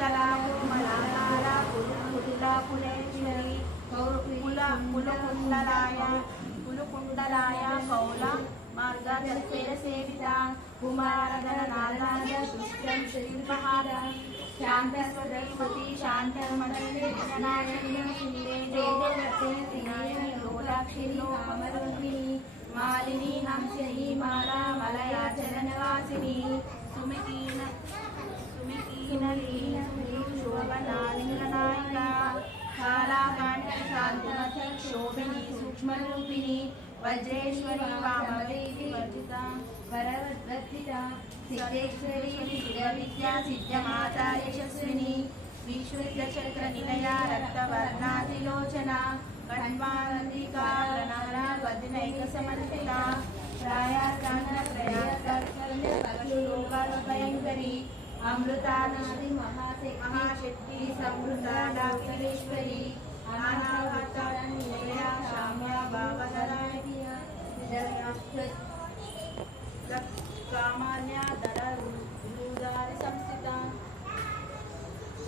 कुशला कोमलाला कुरुकुला कुलेश्वरी कुलकुंडलाय कौला मार्गाचक्रेण सेविता कुमारधननादाय दुष्टं श्रीमहारा शान्तस्वदीपति शान्तमनन्दनाशिनी तेजवती लोलाक्षिणी अमरुन्दिनी मालिनी हंसिनी माला मलया चरणवासिनी सुमिकीन शोभनालिंगनायिका कालाकांड शांतमथ शोभिनी सूक्ष्मरूपिणी वज्रेश्वरी वामवेदी वर्जिता वरवद्वत्तिता सिद्धेश्वरी सिद्धविद्या सिद्धमाता यशस्विनी विश्वचक्र निलया रक्तवर्णातिलोचना कण्वानन्दिका प्रणहरा वदनैक समर्पिता भयंकरी अमृतानादि महाशक्ति समृता डाक्टरेश्वरी नानावतारनिलया शाम्या भावधराय कामान्या दर संस्थिता